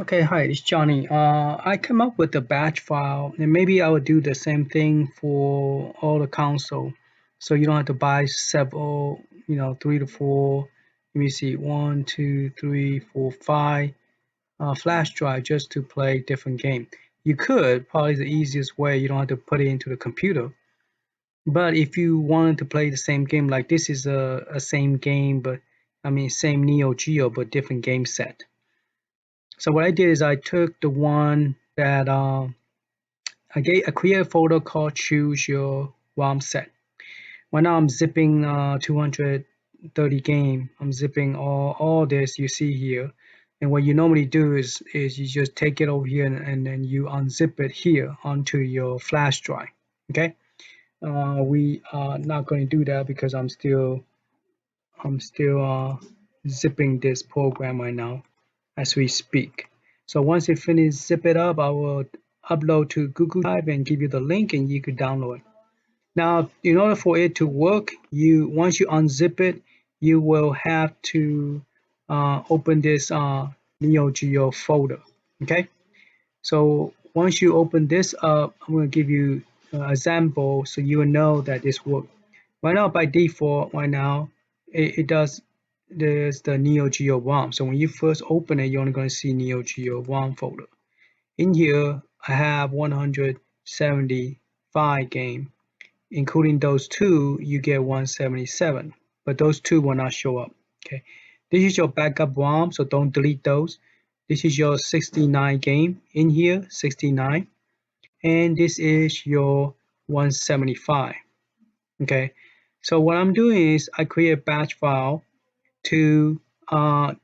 Okay, hi, it's Johnny. I come up with a batch file, and maybe I would do the same thing for all the console, so you don't have to buy several, 3 to 4. Let me see, 1, 2, 3, 4, 5 flash drive just to play different game. You could probably the easiest way. You don't have to put it into the computer. But if you wanted to play the same game, like this is a same game, but I mean same Neo Geo but different game set. So what I did is I took the one that I created a folder called Choose Your ROM Set. Right now I'm zipping 230 game. I'm zipping all this you see here. And what you normally do is you just take it over here and then you unzip it here onto your flash drive. Okay. We are not going to do that because I'm still zipping this program right now as we speak. So once you finish zip it up, I will upload to Google Drive and give you the link and you could download. Now, in order for it to work, you once you unzip it, you will have to open this NeoGeo folder. Okay. So once you open this up, I'm going to give you an example so you will know that this works. Right now, by default, right now, it does. There's the Neo Geo ROM. So when you first open it, you're only going to see Neo Geo ROM folder. In here, I have 175 game, including those two. You get 177, but those two will not show up. Okay, this is your backup ROM, so don't delete those. This is your 69 game in here, 69, and this is your 175. Okay, so what I'm doing is I create a batch file to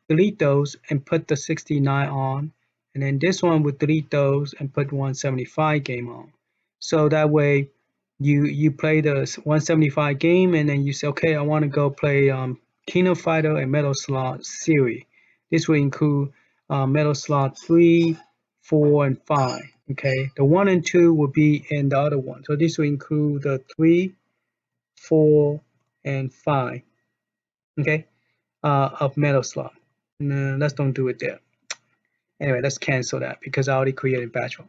delete those and put the 69 on, and then this one would delete those and put 175 game on. So that way you play the 175 game and then you say, okay, I want to go play Kingdom Fighter and Metal Slug series. This will include Metal Slug 3, 4, and 5. Okay, the 1 and 2 will be in the other one. So this will include the 3, 4, and 5. Okay, of Metal Slug. No, let's don't do it there. Anyway, let's cancel that because I already created batch one.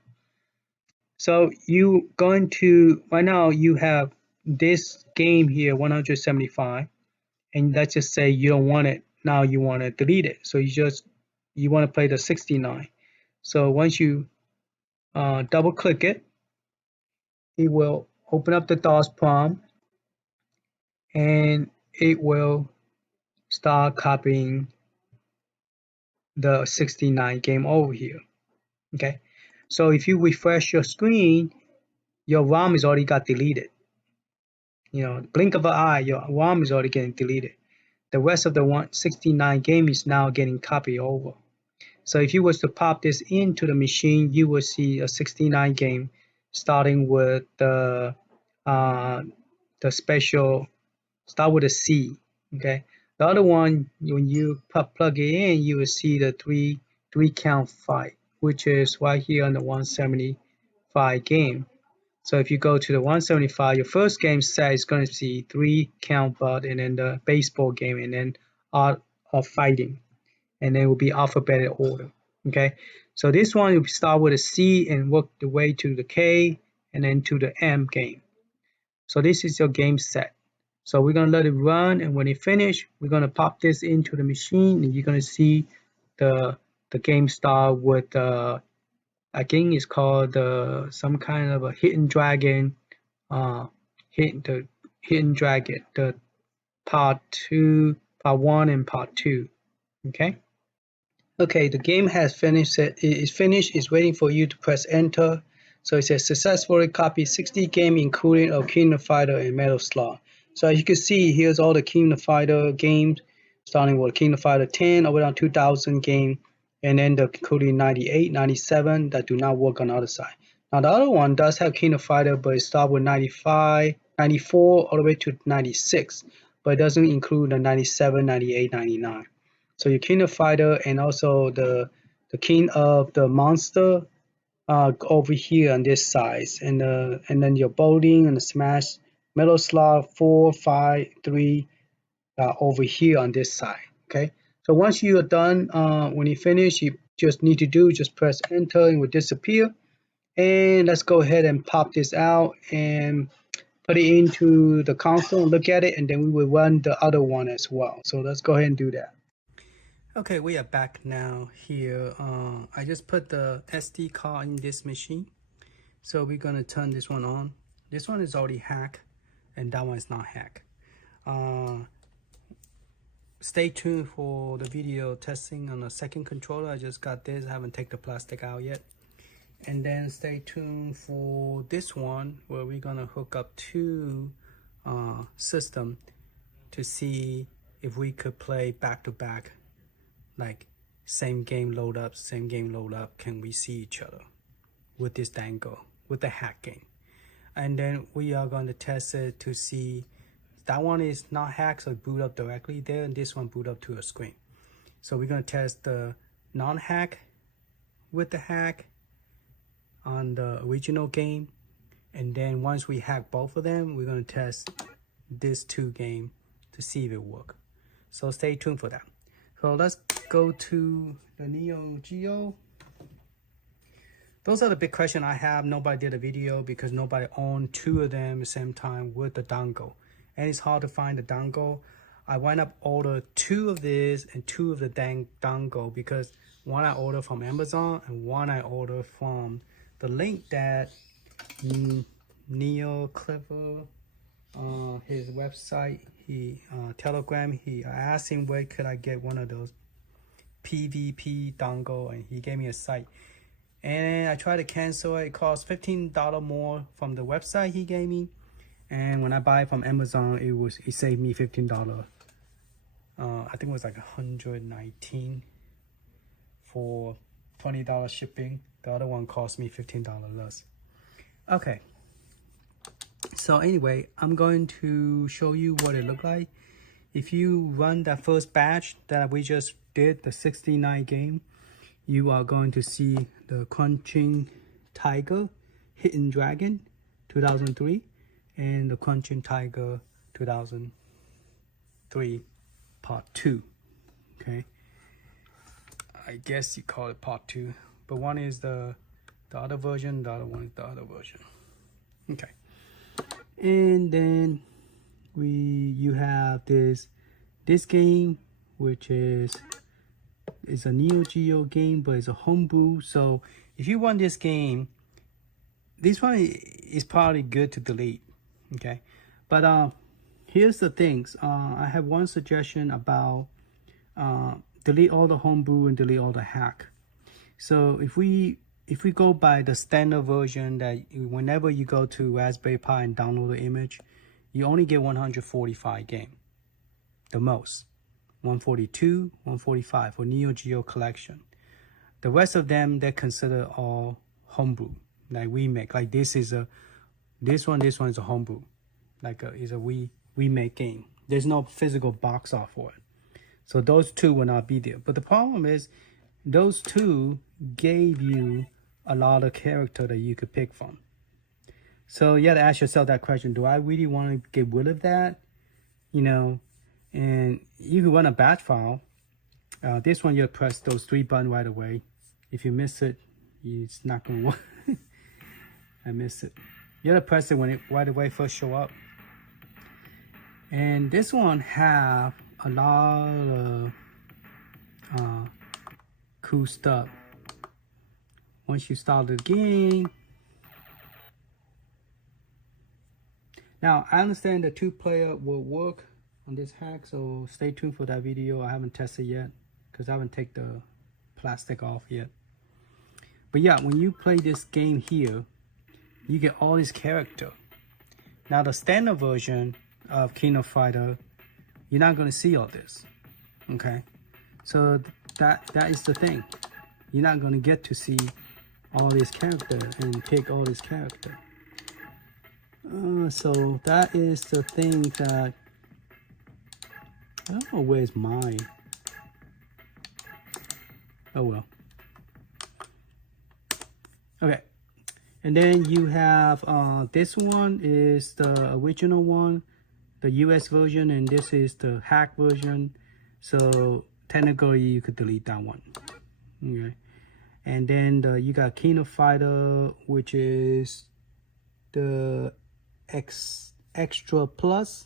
So you going to right now you have this game here 175, and let's just say you don't want it now. You want to delete it, so you want to play the 69. So once you double click it, it will open up the DOS prompt and it will start copying the 69 game over here. Okay, so if you refresh your screen, your ROM is already got deleted. Blink of an eye, your ROM is already getting deleted. The rest of the 169 game is now getting copied over. So if you was to pop this into the machine, you will see a 69 game starting with the special start with a C. Okay, the other one when you plug it in, you will see the three count fight, which is right here on the 175 game. So if you go to the 175, your first game set is going to see 3 count bud and then the baseball game and then art of fighting, and then it will be alphabetical order. Okay, so this one will start with a C and work the way to the K and then to the M game. So this is your game set. So we're gonna let it run, and when it finish, we're gonna pop this into the machine, and you're gonna see the game start with I think it's called some kind of a hidden dragon, the hidden dragon, the part 1 and part 2. Okay. Okay, the game has finished. It is finished. It's waiting for you to press enter. So it says successfully copied 60 game, including of Kingdom Fighter and Metal Slug. So as you can see, here's all the Kingdom Fighter games, starting with Kingdom Fighter 10 over on 2000 game, and then including 98, 97 that do not work on the other side. Now the other one does have Kingdom Fighter, but it starts with 95, 94 all the way to 96, but it doesn't include the 97, 98, 99. So your King of Fighter and also the King of the Monster over here on this side, and then your Bowling and the Smash Metal Slug 4, 5, 3 over here on this side. Okay. So once you are done, when you finish, you just need to do, just press enter and it will disappear. And let's go ahead and pop this out and put it into the console and look at it, and then we will run the other one as well. So let's go ahead and do that. Okay, we are back now here. I just put the SD card in this machine. So we're gonna turn this one on. This one is already hacked and that one is not hacked. Stay tuned for the video testing on the second controller. I just got this, I haven't taken the plastic out yet. And then stay tuned for this one where we're gonna hook up two system to see if we could play back to back, like same game load up, can we see each other with this dangle, with the hack game. And then we are going to test it to see that one is not hacked, so boot up directly there, and this one boot up to a screen. So we're going to test the non-hack with the hack on the original game, and then once we hack both of them, we're going to test this two game to see if it works. So stay tuned for that. So let's go to the Neo Geo. Those are the big questions I have. Nobody did a video because nobody owned two of them at the same time with the dongle, and it's hard to find the dongle. I wind up order two of this and two of the dongle because one I ordered from Amazon and one I ordered from the link that Neo Clever, his website, he Telegram, I asked him where could I get one of those PVP dongle, and he gave me a site. And I tried to cancel it. It cost $15 more from the website he gave me, and when I buy it from Amazon, it saved me $15. I think it was like $119 for $20 shipping. The other one cost me $15 less. Okay, so anyway, I'm going to show you what it looked like. If you run that first batch that we just did, the 69 game, you are going to see the Crunching Tiger Hidden Dragon 2003 and the Crunching Tiger 2003 part 2. Okay, I guess you call it part 2, but one is the other version, the other one is the other version. Okay, and then you have this game, which is a Neo Geo game, but it's a homebrew. So if you want this game, this one is probably good to delete. Okay, but here's the things. I have one suggestion about delete all the homebrew and delete all the hack. So if we go by the standard version, that whenever you go to Raspberry Pi and download the image, you only get 145 game, the most. 142, 145 for Neo Geo collection. The rest of them, they're considered all homebrew, like remake. Like this one is a homebrew, like is a remake game. There's no physical box art for it, so those two will not be there. But the problem is, those two gave you a lot of character that you could pick from. So you have to ask yourself that question: do I really want to get rid of that? You know. And you can run a batch file. This one, you press those 3 buttons right away. If you miss it, it's not going to work. I missed it. You have to press it when it right away first show up. And this one have a lot of cool stuff. Once you start the game. Now, I understand the 2-player will work on this hack, so stay tuned for that video. I haven't tested yet because I haven't taken the plastic off yet. But yeah, when you play this game here, you get all this character. Now the standard version of King of Fighter, you're not going to see all this. Okay, so that is the thing. You're not going to get to see all this character and pick all this character. So that is the thing that I don't know where's mine. Oh well. Okay, and then you have this one is the original one, the US version, and this is the hack version. So technically you could delete that one. Okay, And then you got Kino Fighter, which is the Extra Plus.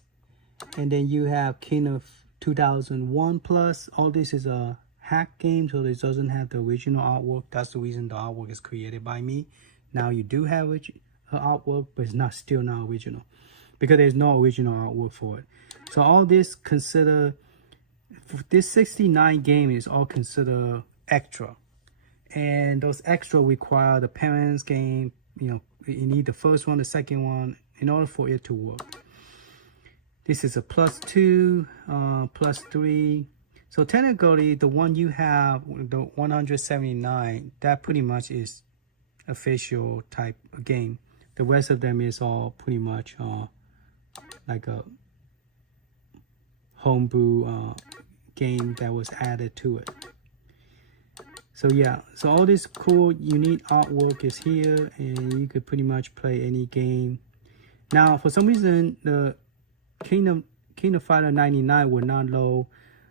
And then you have Kino 2001 Plus. All this is a hack game, so this doesn't have the original artwork. That's the reason the artwork is created by me. Now you do have artwork, but it's still not original because there's no original artwork for it. So all this this 69 game is all considered extra, and those extra require the parents game. You know, you need the first one, the second one in order for it to work. This is a +2, +3. So technically, the one you have, the 179, that pretty much is official type of game. The rest of them is all pretty much like a homebrew game that was added to it. So yeah, so all this cool unique artwork is here, and you could pretty much play any game. Now, for some reason, the Kingdom Fighter 99 will not load,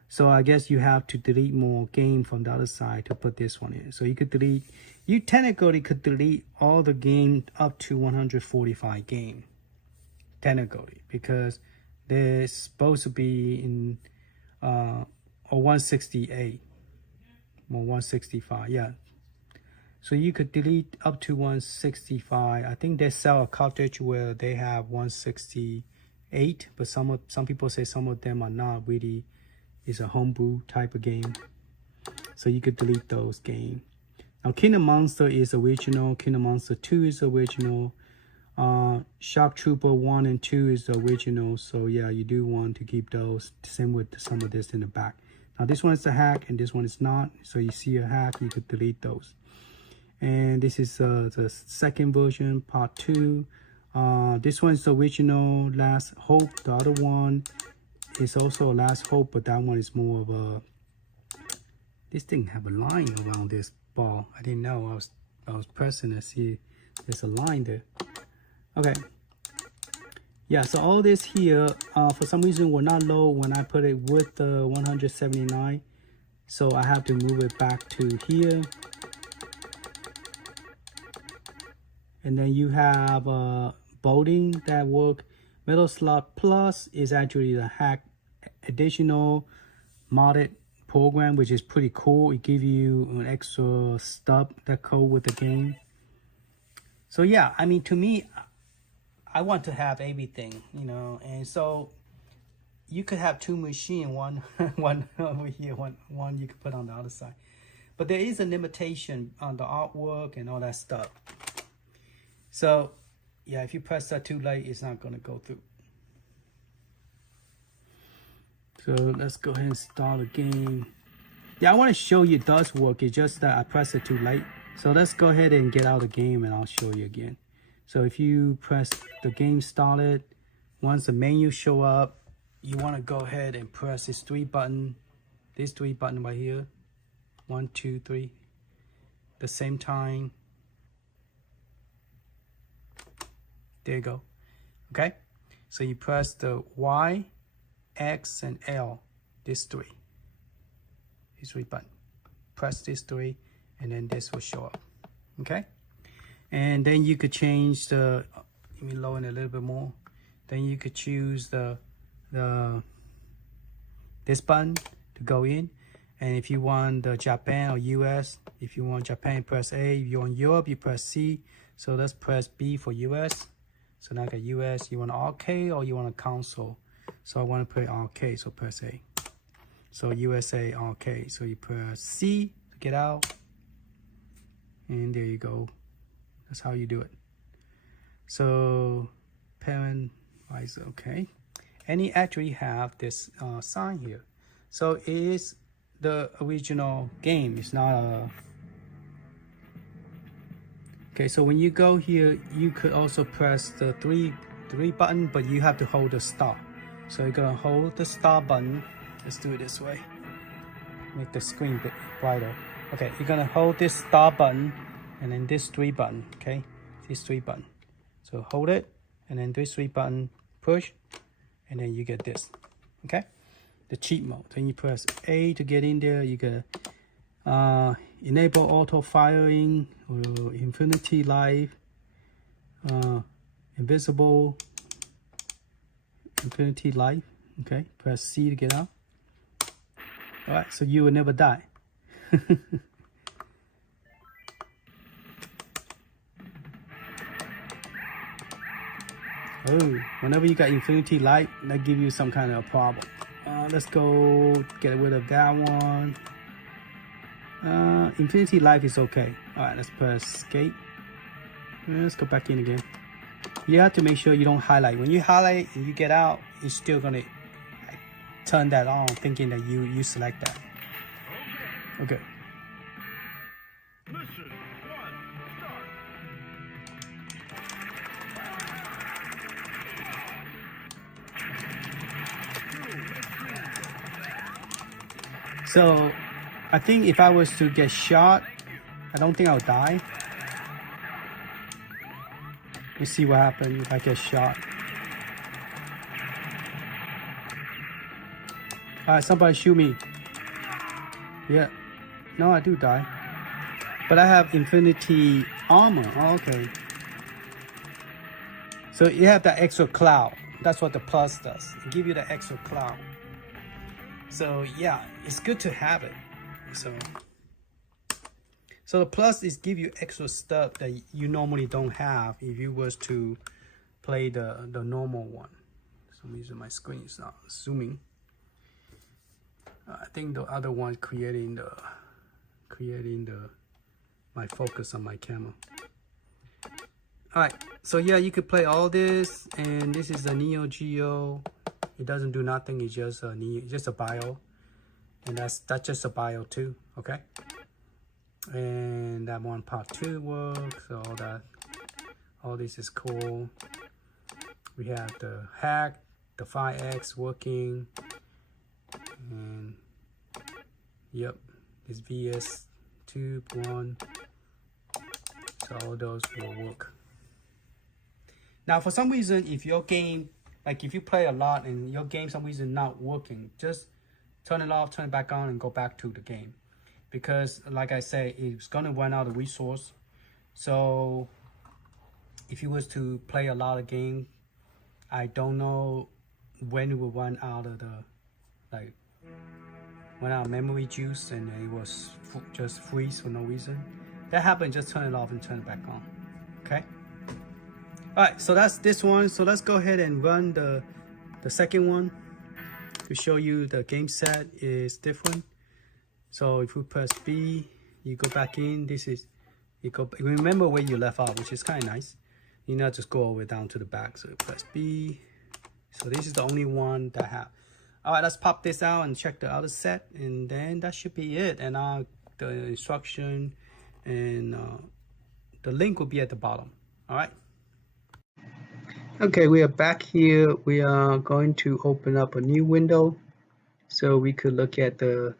so I guess you have to delete more game from the other side to put this one in. So you could delete, you technically could delete all the game up to 145 game, technically, because they're supposed to be in or 168 or 165, yeah. So you could delete up to 165. I think they sell a cartridge where they have 168, but some people say some of them are not really. It's a homebrew type of game, so you could delete those games. Now, Kingdom Monster is original. Kingdom Monster 2 is original. Shock Trooper 1 and 2 is the original. So yeah, you do want to keep those. Same with some of this in the back. Now this one is a hack and this one is not. So you see a hack, you could delete those. And this is the second version, part 2. This one is the original Last Hope. The other one is also a Last Hope, but that one is more of a. This thing have a line around this ball. I didn't know. I was pressing to see there's a line there. Okay. Yeah. So all this here, for some reason, will not load when I put it with the 179. So I have to move it back to here. And then you have bolting that work. Metal Slot Plus is actually the hack additional modded program, which is pretty cool. It gives you an extra stub that code with the game. So yeah, I mean, to me, I want to have everything, you know, and so you could have two machines, one over here, one you could put on the other side. But there is a limitation on the artwork and all that stuff. So yeah, if you press that too late, it's not going to go through. So let's go ahead and start a game. Yeah, I want to show you it does work. It's just that I pressed it too late. So let's go ahead and get out of the game and I'll show you again. So if you press the game started, once the menu show up, you want to go ahead and press this three button right here. 1, 2, 3. The same time. There you go. Okay. So you press the Y, X, and L. These three buttons. Press these three, and then this will show up. Okay. And then you could change the. Let me lower it a little bit more. Then you could choose this button to go in. And if you want the Japan or US, if you want Japan, press A. If you want Europe, you press C. So let's press B for US. So now I got US, you want an arcade or you want a console? So I want to put arcade, so press A. So USA arcade, so you press C to get out. And there you go. That's how you do it. So parent, okay. And you actually have this sign here. So it is the original game. It's not a. Okay, so when you go here, you could also press the three button, but you have to hold the start. So you're gonna hold the start button. Let's do it this way. Make the screen a bit brighter. Okay, you're gonna hold this start button and then this 3 button. Okay, this 3 button. So hold it and then this 3 button, push, and then you get this. Okay, the cheat mode. Then you press A to get in there. You get enable auto firing, or infinity life, invisible, infinity life. Okay, press C to get out. All right, so you will never die. Oh, whenever you got infinity light, that give you some kind of a problem. Let's go get rid of that one. Infinity life is okay. All right, let's press escape. Let's go back in again. You have to make sure you don't highlight. When you highlight and you get out, it's still gonna turn that on, thinking that you select that. Okay. So, I think if I was to get shot, I don't think I'll die. Let's see what happens if I get shot. Alright, somebody shoot me. Yeah. No, I do die. But I have infinity armor. Oh, okay. So you have that extra cloud. That's what the plus does. It gives you the extra cloud. So yeah, it's good to have it. So the plus is give you extra stuff that you normally don't have if you was to play the normal one. For some reason my screen is not zooming. I think the other one creating my focus on my camera. All right, so yeah, you could play all this, and this is a Neo Geo. It doesn't do nothing. It's just a bio, and that's just a bio too. Okay, and that one part 2 works. So all this is cool. We have the hack, the 5X working, and yep, this VS2.1. So all those will work. Now, for some reason, if your game, like if you play a lot and your game some reason not working, just turn it off, turn it back on, and go back to the game. Because like I say, it's gonna run out of resource. So if you was to play a lot of games, I don't know when it will run out of run out of memory juice and it was just freeze for no reason. That happened, just turn it off and turn it back on. Okay. All right, so that's this one. So let's go ahead and run the second one to show you the game set is different. So if you press B, you go back in. This is, you remember where you left off, which is kind of nice. You not just go all the way down to the back. So press B. So this is the only one that I have. All right, let's pop this out and check the other set, and then that should be it. And the instruction and the link will be at the bottom. All right. Okay, we are back here. We are going to open up a new window so we could look at the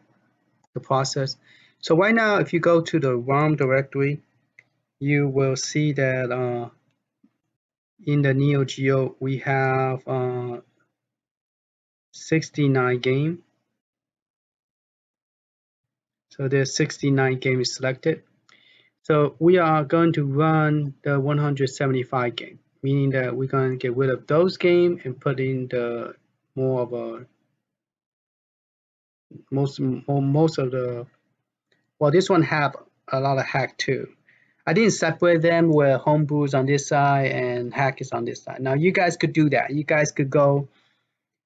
process. So right now, if you go to the ROM directory, you will see that in the Neo Geo we have 69 games. So there's 69 games selected. So we are going to run the 175 game, meaning that we're going to get rid of those games and put in the more of a most of the, well, this one have a lot of hack too. I didn't separate them where homebrew is on this side and hack is on this side. Now you guys could do that. You guys could go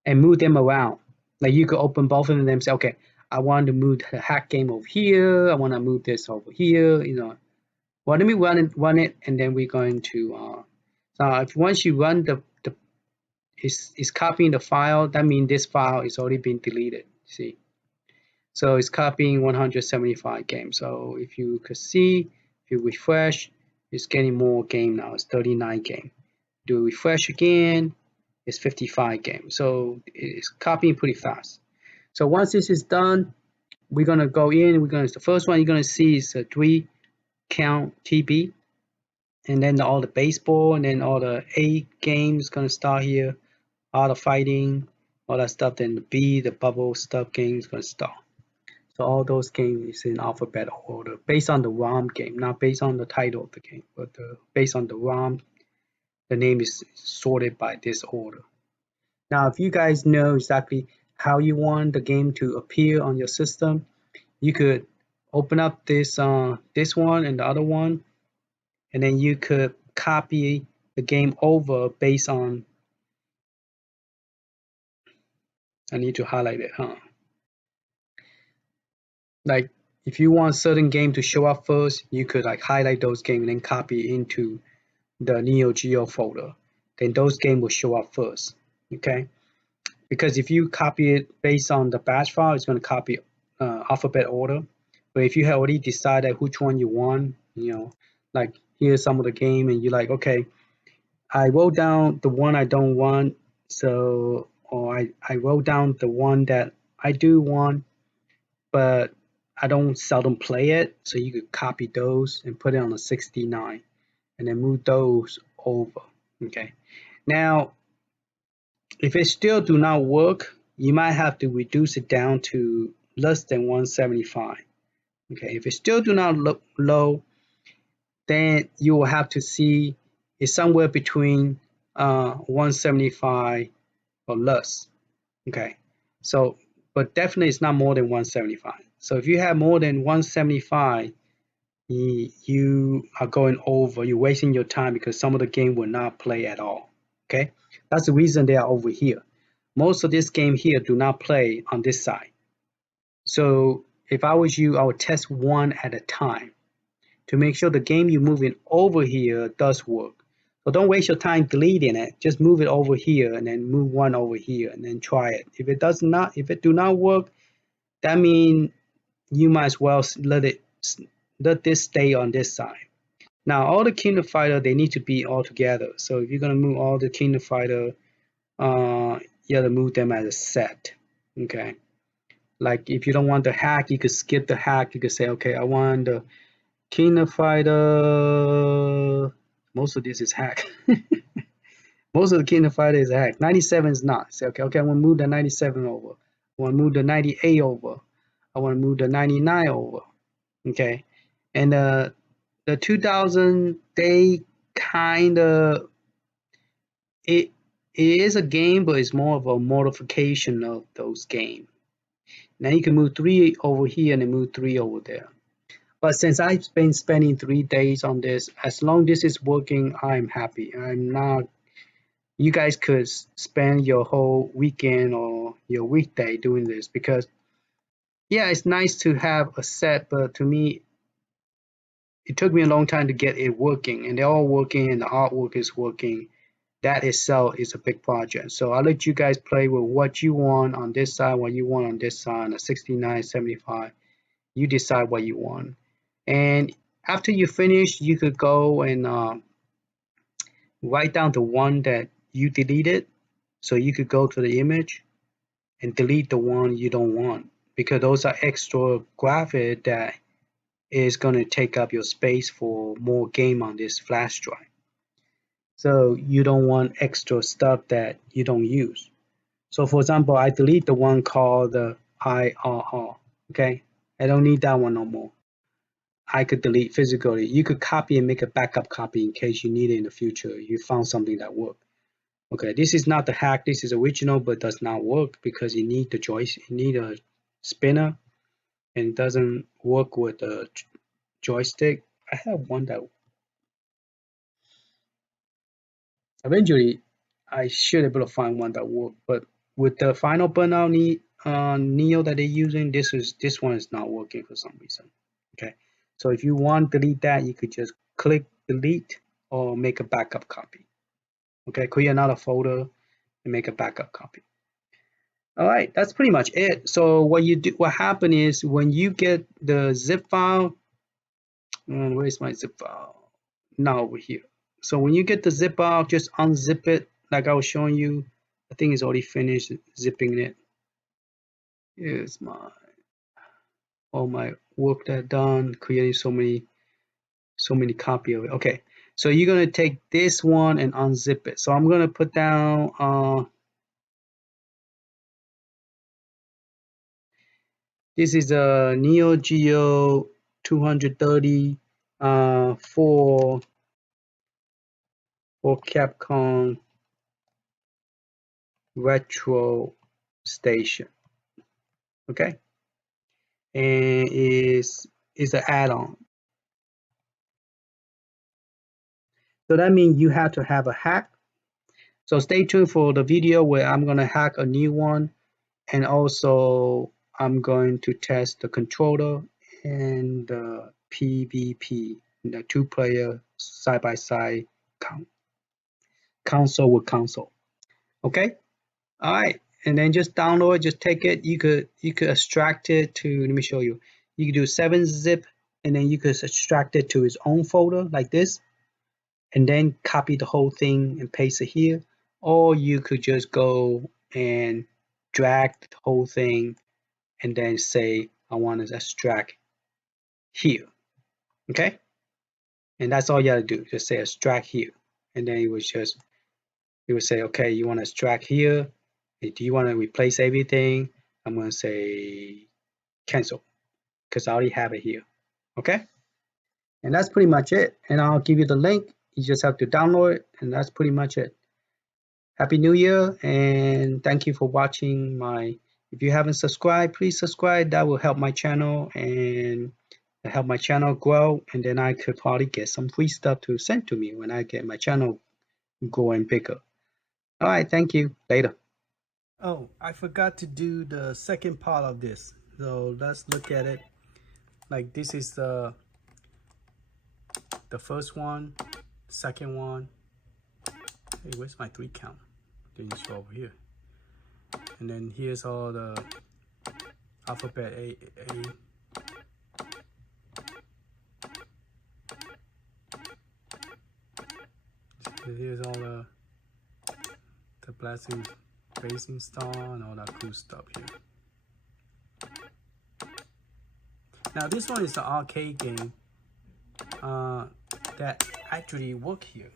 and move them around. Like you could open both of them and say, okay, I want to move the hack game over here. I want to move this over here. You know, well, let me run it, and then we're going to. So if once you run it's copying the file. That means this file is already been deleted. See, so it's copying 175 games. So if you could see, if you refresh, it's getting more game now. It's 39 game. Do refresh again, it's 55 games. So it's copying pretty fast. So once this is done, we're gonna go in. The first one you're gonna see is a 3 count TB, and then all the baseball, and then all the A games gonna start here. All the fighting, all that stuff. Then the B, the bubble stuff game is gonna start. So all those games is in alphabet order based on the ROM game, not based on the title of the game, but based on the ROM, the name is sorted by this order. Now, if you guys know exactly how you want the game to appear on your system, you could open up this one and the other one, and then you could copy the game over based on. I need to highlight it, huh? Like if you want certain game to show up first, you could like highlight those games and then copy into the NeoGeo folder. Then those games will show up first. Okay, because if you copy it based on the batch file, it's going to copy alphabet order. But if you have already decided which one you want, like here's some of the game, and you're like, okay, I wrote down the one I don't want, so or I wrote down the one that I do want, but I don't seldom play it, so you could copy those and put it on a 69 and then move those over. Okay. Now, if it still do not work, you might have to reduce it down to less than 175. Okay. If it still do not look low, then you will have to see it's somewhere between 175 or less. Okay. So, but definitely it's not more than 175. So if you have more than 175, you are going over, you're wasting your time because some of the game will not play at all. Okay, that's the reason they are over here. Most of this game here do not play on this side. So if I was you, I would test one at a time to make sure the game you're moving over here does work. So don't waste your time deleting it. Just move it over here and then move one over here and then try it. If it do not work, that means you might as well let this stay on this side. Now all the Kingdom Fighter they need to be all together. So if you're gonna move all the Kingdom Fighter, you have to move them as a set. Okay. Like if you don't want the hack, you could skip the hack. You could say, okay, I want the Kingdom Fighter. Most of this is hack. Most of the Kingdom Fighter is hack. 97 is not. Say, okay, I want to move the 97 over. I want to move the 98 over. I want to move the 99 over. Okay. And the 2000, they kind of, it is a game, but it's more of a modification of those games. Now you can move 3 over here and then move 3 over there. But since I've been spending 3 days on this, as long as this is working, I'm happy. I'm not. You guys could spend your whole weekend or your weekday doing this because, yeah, it's nice to have a set, but to me, it took me a long time to get it working, and they're all working, and the artwork is working. That itself is a big project. So I'll let you guys play with what you want on this side, what you want on this side, on the 69, 75. You decide what you want. And after you finish, you could go and write down the one that you deleted. So you could go to the image and delete the one you don't want because those are extra graphic that is going to take up your space for more game on this flash drive. So you don't want extra stuff that you don't use. So for example, I delete the one called the IRR. Okay, I don't need that one no more. I could delete physically. You could copy and make a backup copy in case you need it in the future. You found something that worked. Okay, this is not the hack. This is original, but does not work because you need the joystick. You need a spinner, and it doesn't work with the joystick. I have one that eventually I should be able to find one that works, but with the final burnout Neo that they're using, this one is not working for some reason. Okay, so if you want to delete that, you could just click delete or make a backup copy. Okay, create another folder and make a backup copy. All right, that's pretty much it. So what you do, what happen is when you get the zip file, where's my zip file? Now over here. So when you get the zip file, just unzip it like I was showing you. I think it's already finished zipping it. Here's my all my work that I've done, creating so many copy of it. Okay, so you're gonna take this one and unzip it. So I'm gonna put down This is a NeoGeo230 for Capcom RetroStation. Okay, and is an add-on. So that means you have to have a hack. So stay tuned for the video where I'm gonna hack a new one, and also I'm going to test the controller and the PvP, the two-player side-by-side console with console. Okay, all right, and then just download, just take it. You could extract it to. Let me show you. You could do 7-zip, and then you could extract it to its own folder like this, and then copy the whole thing and paste it here. Or you could just go and drag the whole thing and then say I want to extract here. Okay, and that's all you have to do. Just say extract here, and then it would say, okay, you want to extract here. Do you want to replace everything? I'm going to say cancel because I already have it here. Okay, and that's pretty much it. And I'll give you the link. You just have to download it, and that's pretty much it. Happy New Year, and thank you for watching my. If you haven't subscribed, please subscribe. That will help my channel and help my channel grow, and then I could probably get some free stuff to send to me when I get my channel going bigger. All right, thank you. Later. Oh, I forgot to do the second part of this. So let's look at it. Like this is the first one, second one. Hey, where's my 3 count? Didn't show over here. And then here's all the alphabet A. Here's all the blazing star and all that cool stuff here. Now this one is the arcade game that actually work here,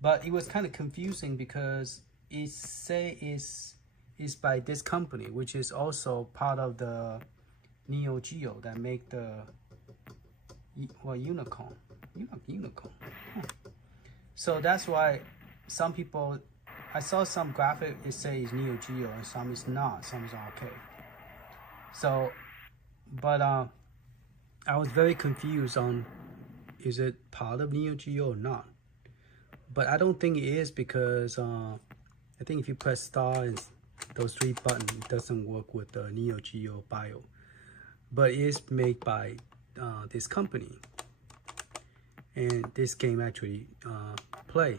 but it was kind of confusing because it say is by this company, which is also part of the Neo Geo that make the unicorn. Huh. So that's why some people, I saw some graphic, it says Neo Geo and some is not, some is arcade. So, but I was very confused on, is it part of Neo Geo or not? But I don't think it is because I think if you press star and those 3 buttons, it doesn't work with the Neo Geo bio. But it is made by this company. And this game actually play.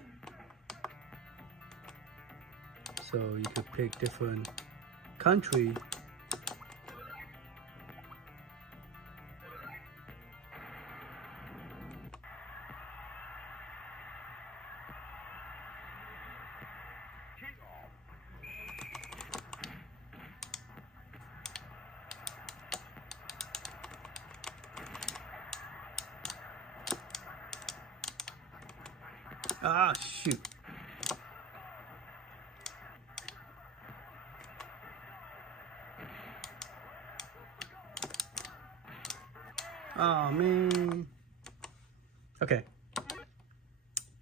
So you could pick different country. Ah, shoot. Oh, man. Okay.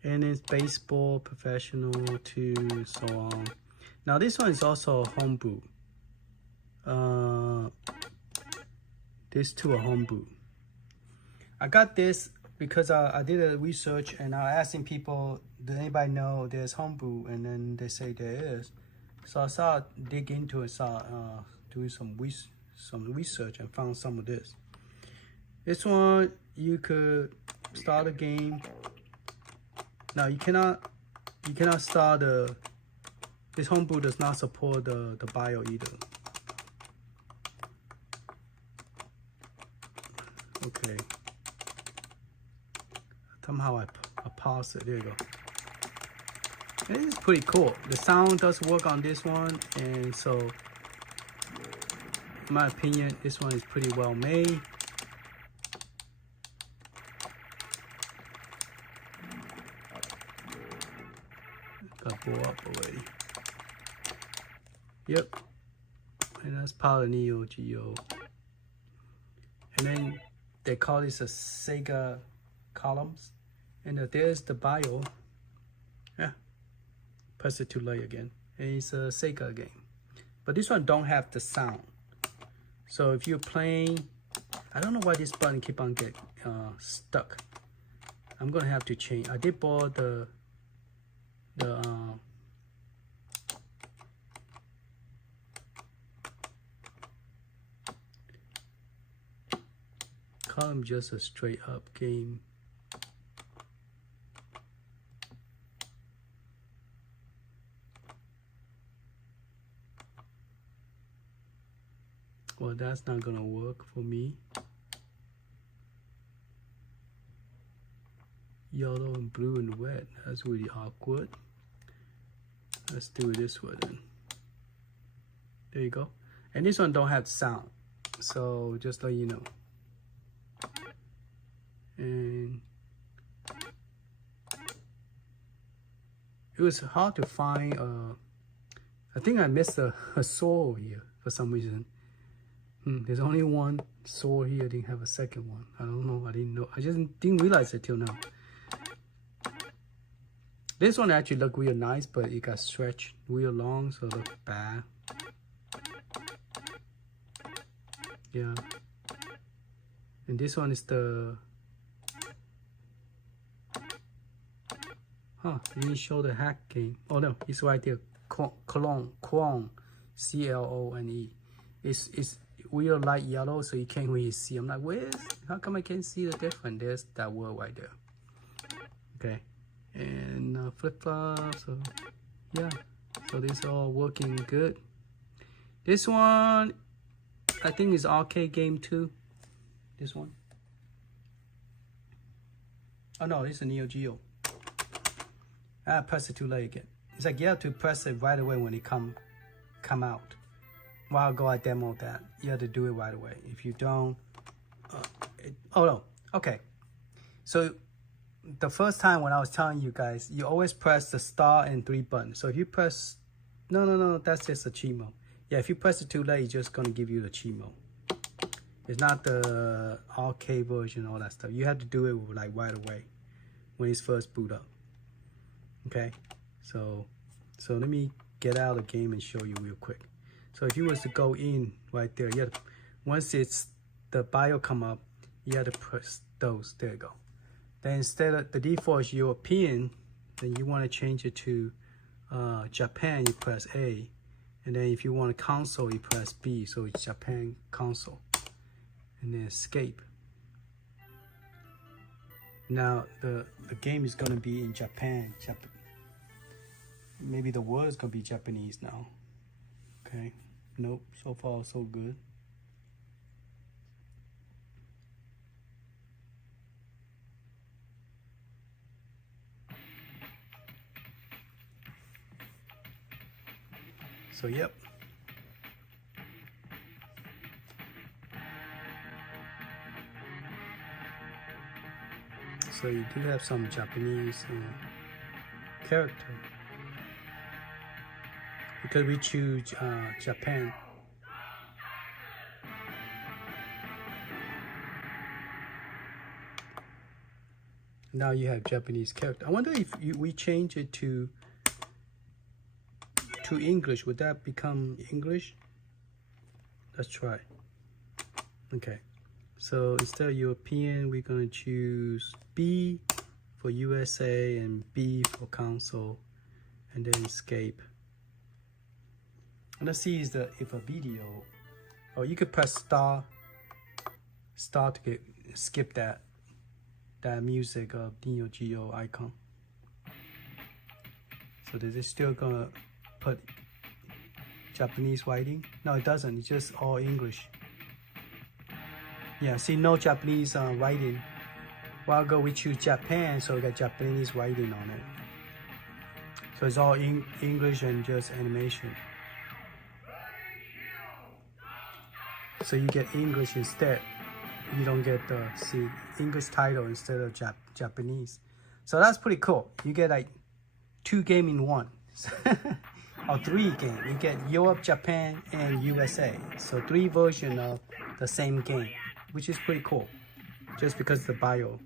And it's baseball, professional, too, so on. Now, this one is also homebrew. These 2 are homebrew. I got this because I did a research and I asking people, does anybody know there's homebrew? And then they say there is. So I started dig into it, doing some research and found some of this. This one, you could start a game. Now you cannot start this homebrew does not support the bio either. Okay. Somehow I paused it. There you go. It is pretty cool. The sound does work on this one, and so in my opinion, this one is pretty well made. Got blow up already. Yep. And that's part of Neo Geo. And then they call this a Sega columns. And there's the bio. Yeah, press it to play again. And it's a Sega game. But this one don't have the sound. So if you're playing, I don't know why this button keep on get stuck. I'm gonna have to change. I did borrow the column, just a straight up game. Well, that's not gonna work for me. Yellow and blue and red, that's really awkward. Let's do it this way then. There you go. And this one don't have sound, so just let you know. And it was hard to find. I think I missed a sword here for some reason. There's only one sword here. I didn't have a second one. I don't know. I didn't know. I just didn't realize it till now. This one actually looked real nice, but it got stretched real long, so it looked bad. Yeah. And this one is the... Huh, it didn't show the hack game. Oh no, it's right there. Clone, C-L-O-N-E. It's real light yellow, so you can't really see. I'm like, how come I can't see the difference? There's that word right there. Okay. And flip-flop, so yeah, so this all working good. This one I think is arcade game too. This one, oh no, this is a Neo Geo. I press it too late again. It's like you have to press it right away when it come out. A while ago I demoed that. You have to do it right away. If you don't, oh no, okay, so the first time when I was telling you guys, you always press the star and 3 buttons. So if you press, no, that's just a cheat mode. Yeah, if you press it too late, it's just gonna give you the cheat mode. It's not the arcade version, all that stuff. You have to do it like right away when it's first boot up. Okay, so let me get out of the game and show you real quick. So if you was to go in right there, you have to, once it's the bio come up, you have to press those. There you go. Then instead of the default is European, then you want to change it to Japan, you press A. And then if you want a console, you press B, so it's Japan console. And then escape. Now the game is going to be in Japan. Maybe the word is going to be Japanese now. Okay, nope, so far so good. So yep. So you do have some Japanese character because we choose Japan. Now you have Japanese character. I wonder if we change it to English, would that become English? Let's try. Okay, so instead of European, we're gonna choose B for USA and B for console, and then escape. And let's see if a video, oh, you could press star to skip that music of Neo Geo icon. So is it still gonna put Japanese writing? No, it doesn't. It's just all English. Yeah, see, no Japanese writing. A while ago we choose Japan, so we got Japanese writing on it. So it's all English and just animation. So you get English instead. You don't get the English title instead of Japanese. So that's pretty cool. You get like 2 games in 1. Or 3 games. You get Europe, Japan, and USA. So 3 versions of the same game. which is pretty cool, just because of the bio.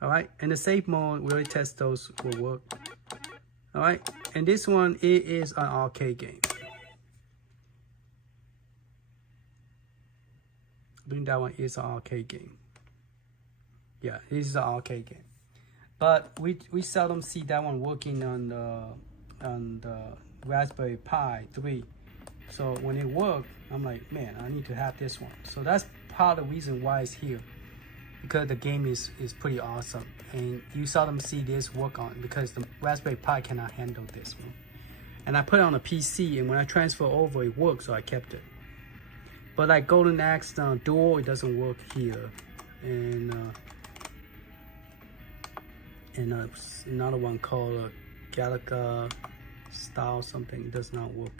All right, and the save mode, we already test those will work. All right, and this one, it is an arcade game. I think that one is an arcade game. Yeah, this is an arcade game. But we seldom see that one working on the Raspberry Pi 3. So when it worked, I'm like, man, I need to have this one. So that's part of the reason why it's here, because the game is pretty awesome, and you seldom see this work on because the Raspberry Pi cannot handle this one. And I put it on a PC, and when I transfer over, it works, so I kept it. But like Golden Axe Dual, it doesn't work here, and another one called Galaga Style something, it does not work.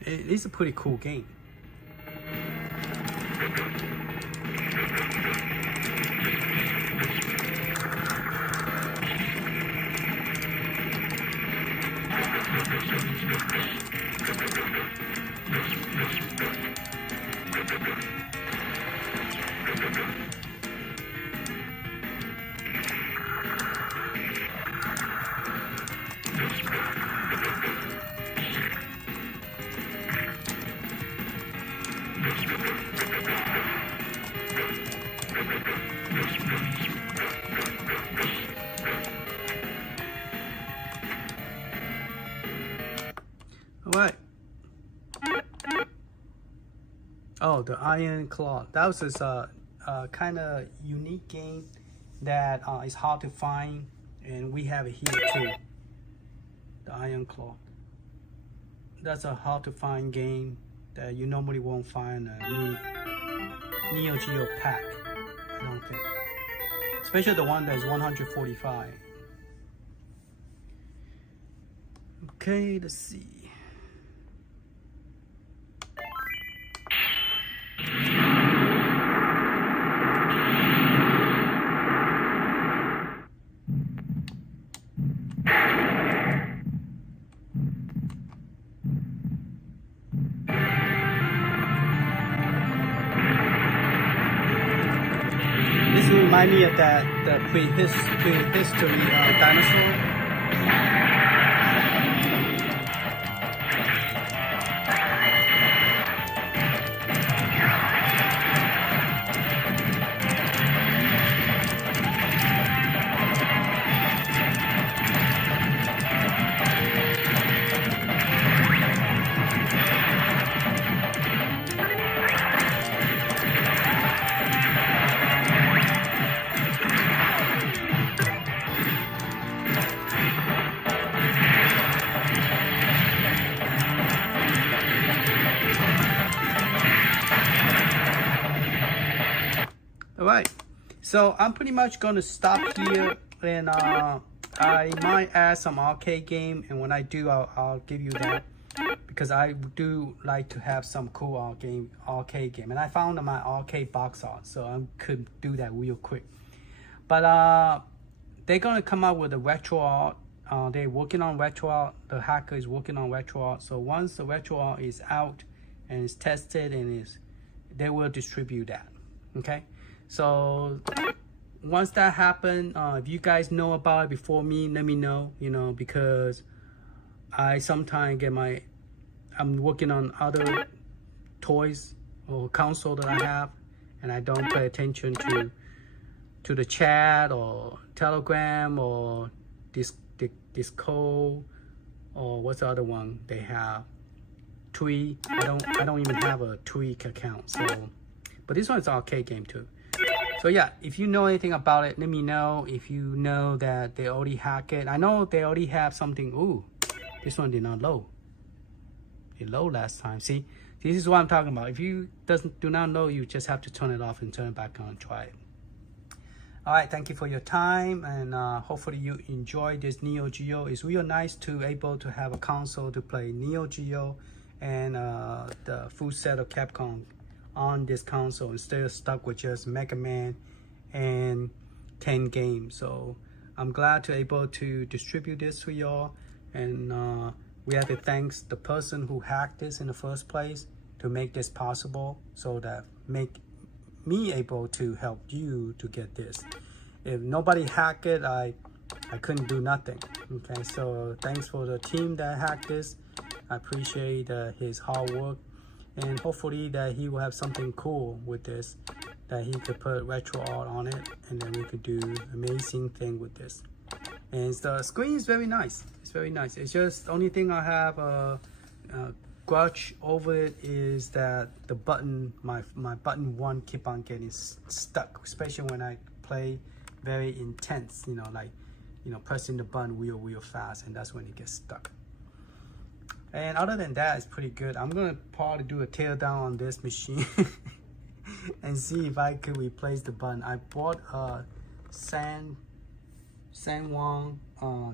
It is a pretty cool game. Alright. Oh, the Iron Claw. That was this kind of unique game that is hard to find, and we have it here too. The Iron Claw. That's a hard to find game that you normally won't find a Neo Geo pack, I don't think. Especially the one that is 145. Okay, let's see. This reminds me of the prehistory dinosaur. Alright, so I'm pretty much going to stop here, and I might add some arcade game, and when I do, I'll give you that, because I do like to have some cool arcade game, and I found my arcade box art, so I could do that real quick. But they're going to come out with a retro art. They're working on retro art. The hacker is working on retro art. So once the retro art is out and is tested, and they will distribute that. Okay. So once that happens, if you guys know about it before me, let me know, because I sometimes I'm working on other toys or console that I have, and I don't pay attention to the chat or Telegram or Discord, or what's the other one they have? Tweet. I don't even have a Tweet account. So, but this one is an arcade game too. So yeah, if you know anything about it, let me know. If you know that they already hack it, I know they already have something. Ooh, this one did not load. It loaded last time. See, this is what I'm talking about. If you do not know, you just have to turn it off and turn it back on and try it. All right, thank you for your time, and hopefully you enjoy this Neo Geo. It's real nice to able to have a console to play Neo Geo and the full set of Capcom on this console, instead of stuck with just Mega Man and 10 games. So I'm glad to able to distribute this to y'all, and we have to thank the person who hacked this in the first place to make this possible, so that make me able to help you to get this. If nobody hacked it, I couldn't do nothing. Okay, so thanks for the team that hacked this. I appreciate his hard work, and hopefully that he will have something cool with this, that he could put retro art on it, and then we could do amazing thing with this. And the screen is very nice. It's very nice. It's just the only thing I have a grudge over it is that the button, my button 1 keep on getting stuck, especially when I play very intense, you know, like, you know, pressing the button real fast, and that's when it gets stuck. And other than that, it's pretty good. I'm gonna probably do a teardown on this machine and see if I could replace the button. I bought a Sanwong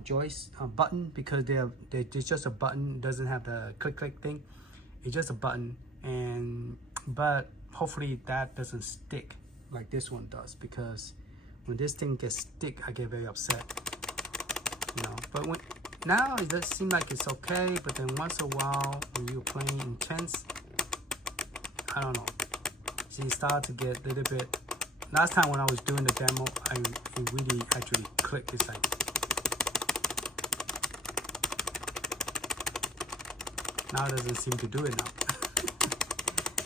joist button, because they're just a button, doesn't have the click thing. It's just a button, but hopefully that doesn't stick like this one does, because when this thing gets stick, I get very upset, you know. But now it does seem like it's okay, but then once in a while when you're playing intense, I don't know, so you start to get a little bit. Last time when I was doing the demo, it really actually clicked. It's like, now it doesn't seem to do it now.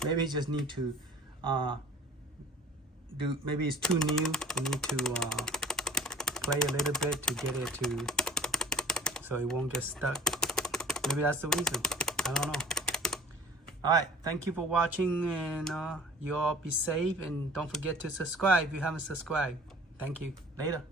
Maybe you just need to maybe it's too new. You need to play a little bit to get it to, so it won't get stuck. Maybe that's the reason. I don't know. All right, thank you for watching, and you all be safe, and don't forget to subscribe if you haven't subscribed. Thank you. Later.